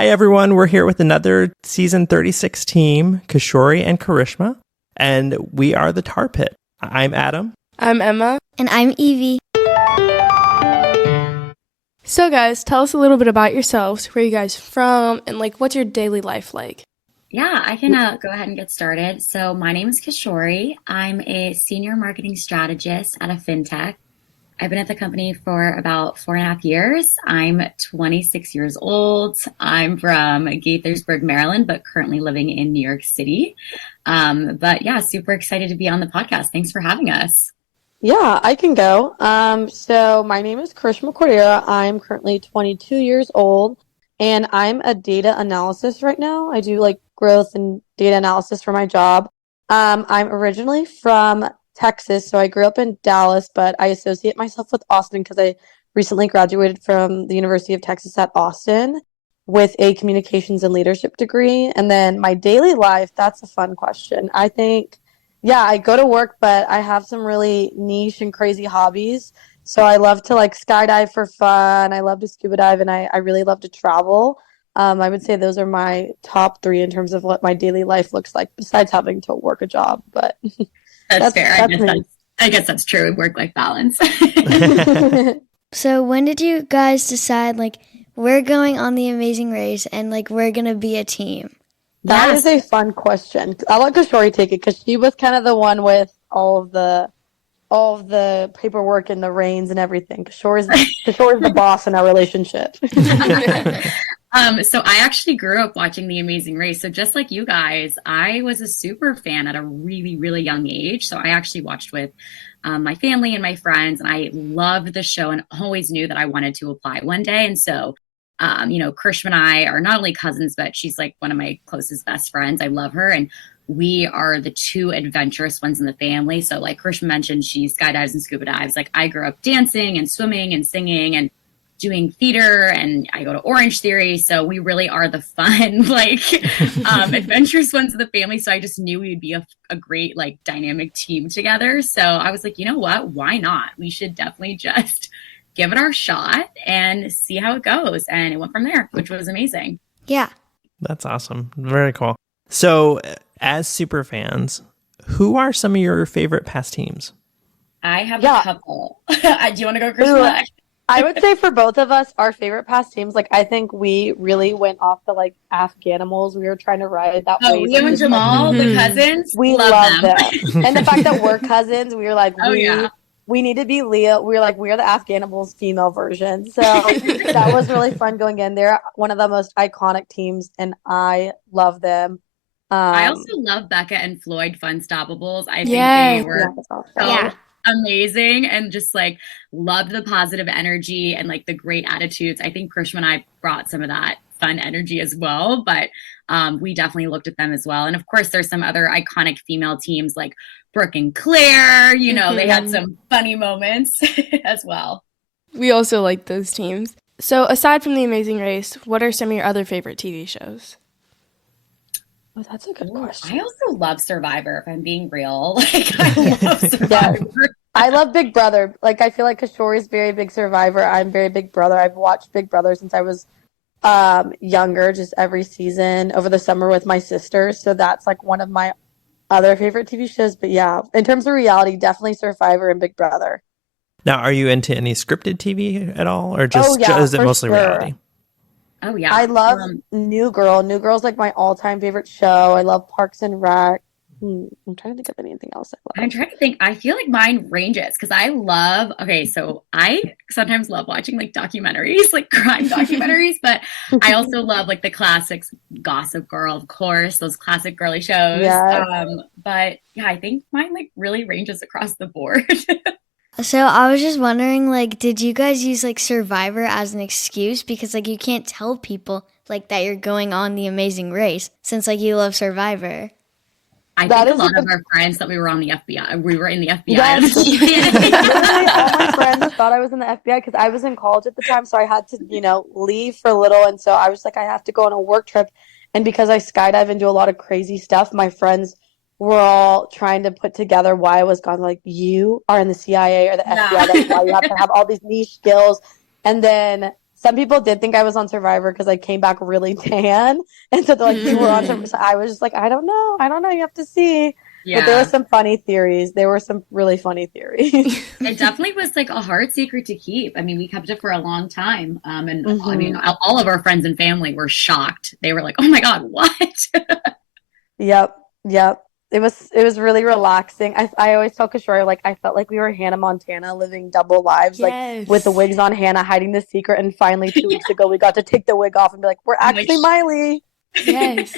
Hi, everyone. We're here with another season 36 team, Kishori and Karishma, and we are the Tar Pit. I'm Adam. I'm Emma. And I'm Evie. So guys, tell us a little bit about yourselves. Where are you guys from? And what's your daily life like? Yeah, I can go ahead and get started. So my name is Kishori. I'm a senior marketing strategist at a fintech. I've been at the company for about 4.5 years. I'm 26 years old. I'm from Gaithersburg, Maryland, but currently living in New York City. But yeah, super excited to be on the podcast. Thanks for having us. Yeah, I can go. So my name is Karishma Cordera. I'm currently 22 years old, and I'm a data analyst right now. I do growth and data analysis for my job. I'm originally from Texas, so I grew up in Dallas, but I associate myself with Austin because I recently graduated from the University of Texas at Austin with a communications and leadership degree. And then my daily life, that's a fun question. I think, yeah, I go to work, but I have some really niche and crazy hobbies. So I love to skydive for fun. I love to scuba dive, and I really love to travel. I would say those are my top 3 in terms of what my daily life looks like, besides having to work a job. But that's fair. I guess that's true. Work-life balance. So when did you guys decide we're going on the Amazing Race and we're gonna be a team? That is a fun question. I'll let Kishori take it because she was kind of the one with all of the paperwork and the reins and everything. Kishori's the boss in our relationship. So I actually grew up watching The Amazing Race. So just like you guys, I was a super fan at a really, really young age. So I actually watched with my family and my friends, and I loved the show and always knew that I wanted to apply one day. And so, Krishma and I are not only cousins, but she's one of my closest best friends. I love her. And we are the 2 adventurous ones in the family. So like Krishma mentioned, she skydives and scuba dives. I grew up dancing and swimming and singing and doing theater, and I go to Orange Theory. So we really are the fun, adventurous ones of the family. So I just knew we would be a great, dynamic team together. So I was like, you know what? Why not? We should definitely just give it our shot and see how it goes. And it went from there, which was amazing. Yeah. That's awesome. Very cool. So as super fans, who are some of your favorite past teams? I have a couple. Do you want to go, Krishma? I would say for both of us, our favorite past teams, I think we really went off the Afghanimals. We were trying to ride that wave. Liam and Jamal, the cousins, we love them. And the fact that we're cousins, we were we need to be Leah. We were we're the Afghanimals female version. So that was really fun going in. They're one of the most iconic teams, and I love them. I also love Becca and Floyd Funstoppables. I think they were amazing, and just loved the positive energy and the great attitudes. I think Krishma and I brought some of that fun energy as well, but we definitely looked at them as well. And of course there's some other iconic female teams like Brooke and Claire, they had some funny moments as well. We also like those teams. So aside from The Amazing Race, what are some of your other favorite TV shows? Oh, that's a good question. I also love Survivor, if I'm being real. I love Survivor. I love Big Brother. I feel like Kishori's very big Survivor. I'm very Big Brother. I've watched Big Brother since I was younger, just every season over the summer with my sister. So that's one of my other favorite TV shows. But yeah, in terms of reality, definitely Survivor and Big Brother. Now, are you into any scripted TV at all, or just is it mostly reality? Oh, yeah. I love New Girl. New Girl's my all-time favorite show. I love Parks and Rec. I'm trying to think of anything else I love. I'm trying to think. I feel like mine ranges because I sometimes love watching documentaries, crime documentaries, but I also love the classics, Gossip Girl, of course, those classic girly shows. Yeah. But yeah, I think mine really ranges across the board. So I was just wondering, did you guys use Survivor as an excuse? Because you can't tell people that you're going on The Amazing Race since you love Survivor. I think a lot of our friends thought we were on the FBI. We were in the FBI. Yes. Literally, all my friends thought I was in the FBI because I was in college at the time, so I had to, leave for a little, and so I was I have to go on a work trip, and because I skydive and do a lot of crazy stuff, my friends were all trying to put together why I was gone. You are in the CIA or the FBI. That's why you have to have all these niche skills. And then some people did think I was on Survivor because I came back really tan. And so they're like, you were on Survivor. So I was just like, I don't know. You have to see. But there were some funny theories. There were some really funny theories. It definitely was like a hard secret to keep. I mean, we kept it for a long time. And I mean, all of our friends and family were shocked. They were like, oh my God, what? Yep. It was really relaxing. I always tell Kishori, like, I felt like we were Hannah Montana living double lives, like with the wigs on Hannah hiding the secret. And finally 2 weeks ago, we got to take the wig off and be like, we're actually Miley. Yes.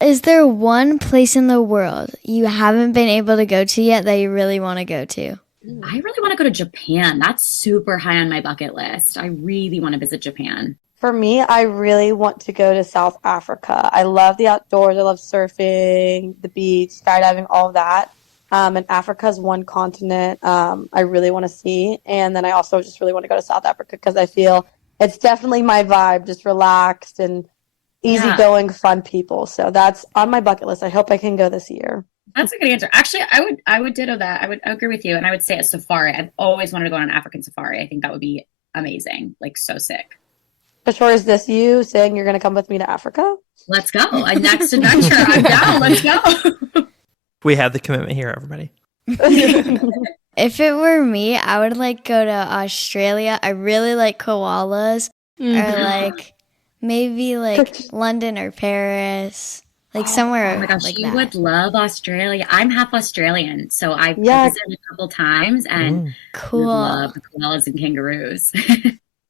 Is there one place in the world you haven't been able to go to yet that you really want to go to? I really want to go to Japan. That's super high on my bucket list. I really want to visit Japan. For me, I really want to go to South Africa. I love the outdoors. I love surfing, the beach, skydiving, all of that. And Africa's one continent I really want to see. And then I also just really want to go to South Africa because I feel it's definitely my vibe, just relaxed and easygoing, fun people. So that's on my bucket list. I hope I can go this year. That's a good answer. Actually, I would ditto that. I would agree with you. And I would say a safari. I've always wanted to go on an African safari. I think that would be amazing. Like, so sick. Kishori, is this you saying you're going to come with me to Africa? Let's go. Next adventure. I'm down. Let's go. We have the commitment here, everybody. If it were me, I would like go to Australia. I really like koalas, or like maybe like London or Paris, like somewhere. Oh my gosh, like you that. would love Australia. I'm half Australian, so I've visited a couple times and cool. love the koalas and kangaroos.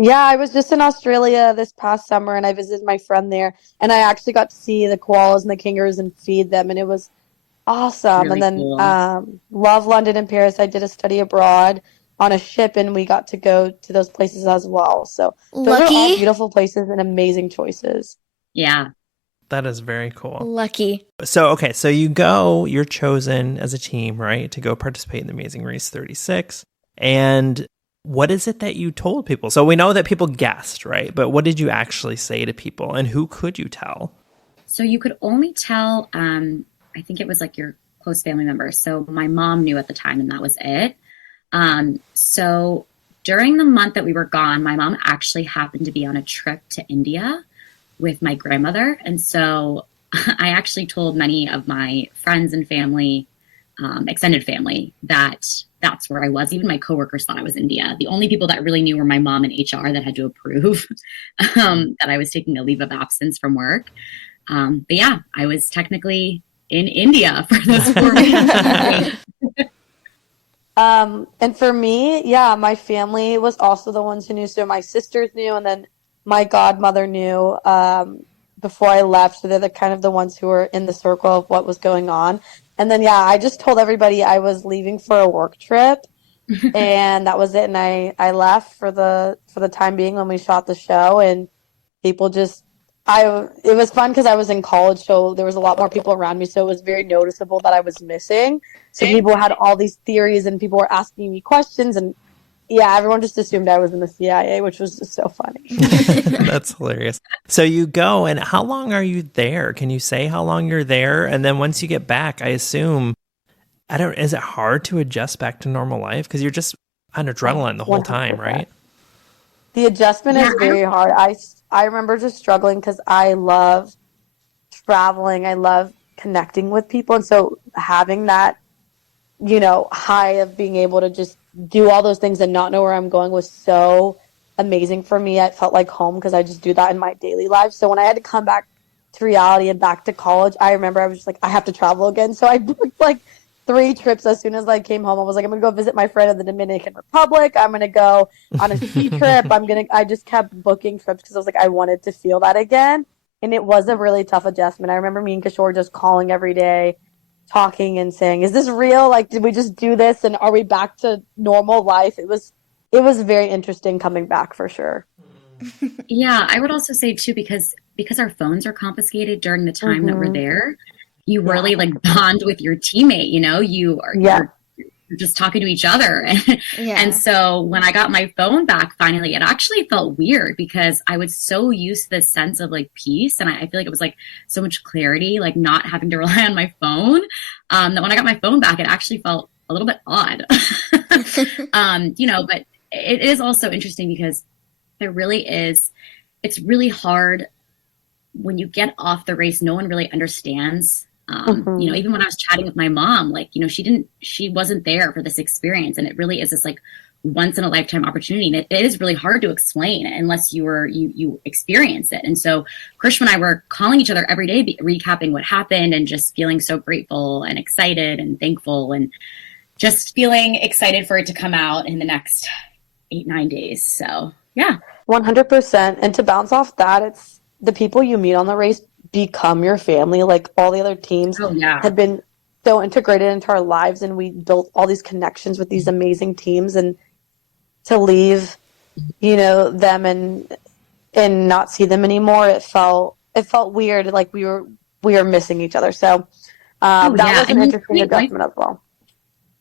Yeah, I was just in Australia this past summer and I visited my friend there and I actually got to see the koalas and the kangaroos and feed them and it was awesome. Really and then cool. love London and Paris. I did a study abroad on a ship and we got to go to those places as well. So those are all beautiful places and amazing choices. Yeah. That is very cool. Lucky. So, okay, so you're chosen as a team, right, to go participate in the Amazing Race 36. And what is it that you told people? So we know that people guessed, right? But what did you actually say to people and who could you tell? So you could only tell, I think it was like your close family members. So my mom knew at the time and that was it. So during the month that we were gone, my mom actually happened to be on a trip to India with my grandmother. And so I actually told many of my friends and family, extended family, that that's where I was. Even my coworkers thought I was in India. The only people that really knew were my mom and HR that had to approve that I was taking a leave of absence from work. But yeah, I was technically in India for those 4 weeks. And for me, yeah, my family was also the ones who knew. So my sisters knew, and then my godmother knew before I left. So they're the ones who were in the circle of what was going on. And then, yeah, I just told everybody I was leaving for a work trip, and that was it. And I left for the time being when we shot the show, and people just, it was fun because I was in college, so there was a lot more people around me, so it was very noticeable that I was missing. So people had all these theories, and people were asking me questions, and yeah, everyone just assumed I was in the CIA, which was just so funny. That's hilarious. So you go, and how long are you there? Can you say how long you're there? And then once you get back, I assume, is it hard to adjust back to normal life? Because you're just on adrenaline the whole 100%. time, right? The adjustment is very hard. I remember just struggling because I love traveling. I love connecting with people. And so having that, high of being able to just do all those things and not know where I'm going was so amazing for me. It felt like home because I just do that in my daily life. So when I had to come back to reality and back to college, I remember I was just like, I have to travel again. So I booked like 3 trips as soon as I came home. I was like, I'm going to go visit my friend in the Dominican Republic. I'm going to go on a ski trip. I just kept booking trips because I was like, I wanted to feel that again. And it was a really tough adjustment. I remember me and Kishore just calling every day, talking and saying, is this real? Like, did we just do this? And are we back to normal life? It was very interesting coming back for sure. Yeah, I would also say too, because our phones are confiscated during the time that we're there, you really like bond with your teammate, you're just talking to each other. And so when I got my phone back finally, it actually felt weird because I was so used to this sense of like peace. And I feel like it was like so much clarity, like not having to rely on my phone, that when I got my phone back, it actually felt a little bit odd. But it is also interesting because There really is. It's really hard when you get off the race. No one really understands. You know, even when I was chatting with my mom, like, you know, she wasn't there for this experience. And it really is this like once in a lifetime opportunity. And it is really hard to explain unless you experience it. And so Krishma and I were calling each other every day, recapping what happened and just feeling so grateful and excited and thankful and just feeling excited for it to come out in the next 8-9 days. So yeah. 100%. And to bounce off that, it's the people you meet on the race become your family. Like all the other teams had been so integrated into our lives, and we built all these connections with these amazing teams. And to leave, you know, them and not see them anymore, it felt weird. Like we were missing each other. So that was an interesting adjustment as well.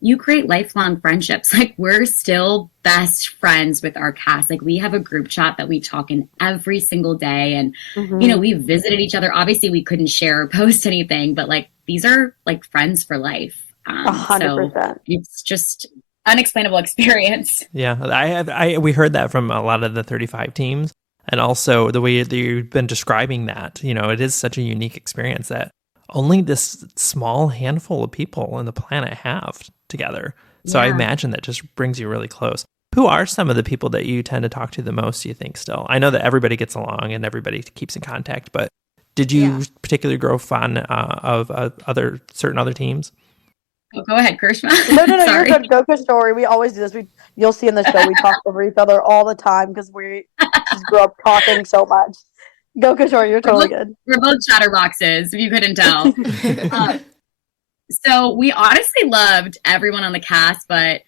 You create lifelong friendships. Like we're still best friends with our cast. Like we have a group chat that we talk in every single day. And, you know, we visited each other. Obviously we couldn't share or post anything, but like, these are like friends for life. 100%. So it's just unexplainable experience. Yeah. We heard that from a lot of the 35 teams. And also the way that you've been describing that, you know, it is such a unique experience that only this small handful of people on the planet have together. So I imagine that just brings you really close. Who are some of the people that you tend to talk to the most, do you think, still? I know that everybody gets along and everybody keeps in contact, but did you particularly grow fond of certain other teams? Oh, go ahead, Karishma. No, you're good. Go Kishori. We always do this. You'll see in the show, we talk over each other all the time because we just grew up talking so much. Go Kishori, you're totally good. We're both chatterboxes, if you couldn't tell. So we honestly loved everyone on the cast, but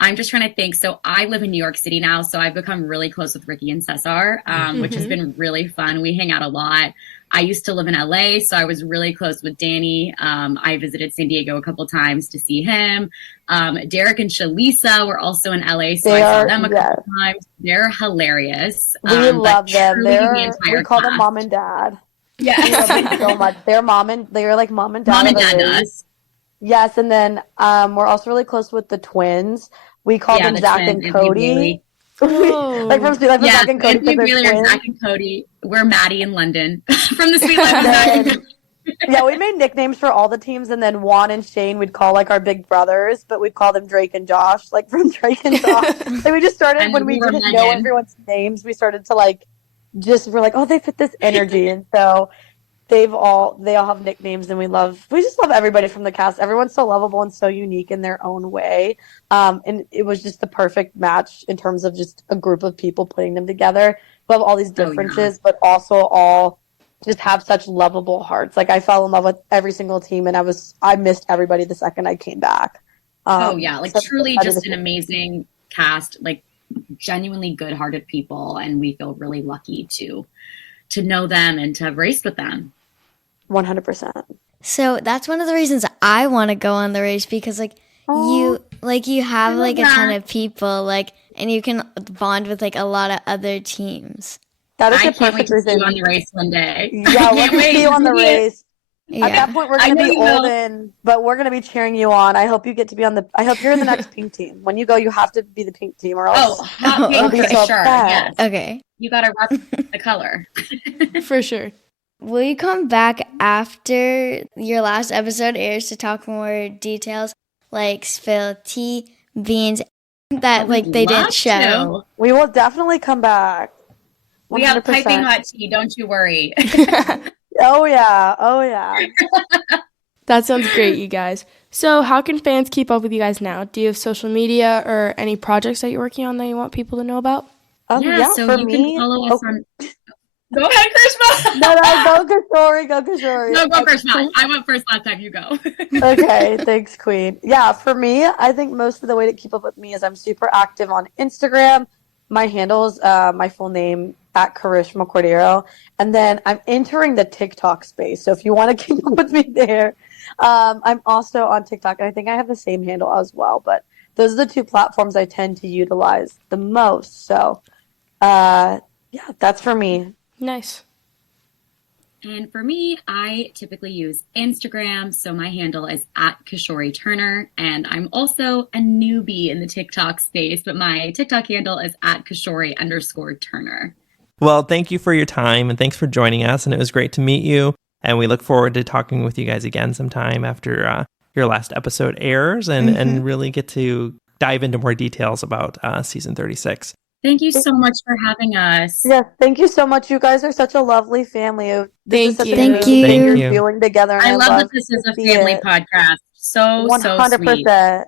I'm just trying to think. So I live in New York City now, so I've become really close with Ricky and Cesar, which has been really fun. We hang out a lot. I used to live in LA, so I was really close with Danny. I visited San Diego a couple times to see him. Derek and Shalisa were also in LA, so I saw them a couple times. They're hilarious. We love them. We call them mom and dad. Yeah, we love them so much. They're like mom and dad. Mom and dad does. Yes, and then we're also really close with the twins. We call them Zach and Cody. Like from Zach and Cody. Zach and Cody. We're Maddie in London from the Sweet Life of Zach. Yeah, we made nicknames for all the teams, and then Juan and Shane we'd call like our big brothers, but we'd call them Drake and Josh, like from Drake and Josh. Like we just started when we didn't know everyone's names. We started to we're like, oh, they fit this energy, and so they all have nicknames, and we just love everybody from the cast. Everyone's so lovable and so unique in their own way. And it was just the perfect match in terms of just a group of people putting them together. We have all these differences, but also all just have such lovable hearts. Like I fell in love with every single team, and I missed everybody the second I came back. Truly just an amazing cast, like genuinely good-hearted people, and we feel really lucky to know them and to have raced with them. 100%. So that's one of the reasons I want to go on the race, because you have like a ton of people, like, and you can bond with like a lot of other teams. That is I a perfect reason. See you on the race one day. Yeah, we're gonna see you on the race. Yeah. At that point, we're gonna be olden, but we're gonna be cheering you on. I hope you get to be on the. I hope you're in the next pink team. When you go, you have to be the pink team, or else. Hot pink for sure. Yes. Okay. You gotta rock the color. For sure. Will you come back after your last episode airs to talk more details, like spill tea, beans, that like they didn't show? We will definitely come back. 100%. We have piping hot tea. Don't you worry. Oh yeah. That sounds great, you guys. So how can fans keep up with you guys now? Do you have social media or any projects that you're working on that you want people to know about? So for you me, can follow us on. Go ahead, Karishma. No, go Kishori. No, go Karishma. I went first last time. You go. Okay, thanks, Queen. Yeah, for me, I think most of the way to keep up with me is I'm super active on Instagram. My handle is my full name at Karishma Cordero, and then I'm entering the TikTok space. So if you want to keep up with me there, I'm also on TikTok, and I think I have the same handle as well. But those are the two platforms I tend to utilize the most. So, yeah, that's for me. Nice. And for me, I typically use Instagram. So my handle is at Kishori Turner. And I'm also a newbie in the TikTok space, but my TikTok handle is at Kishori_Turner. Well, thank you for your time and thanks for joining us. And it was great to meet you. And we look forward to talking with you guys again sometime after your last episode airs and really get to dive into more details about season 36. Thank you so much for having us. Yes, thank you so much. You guys are such a lovely family. Thank you. Thank you. Thank you. Feeling together. And I love that love this is to a see family it. podcast. So 100%.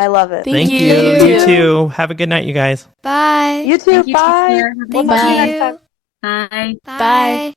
I love it. Thank you. You too. Have a good night, you guys. Bye. You too. Thank you, Bye. Taylor. We'll Thank talk to you you. next time. Bye. Bye.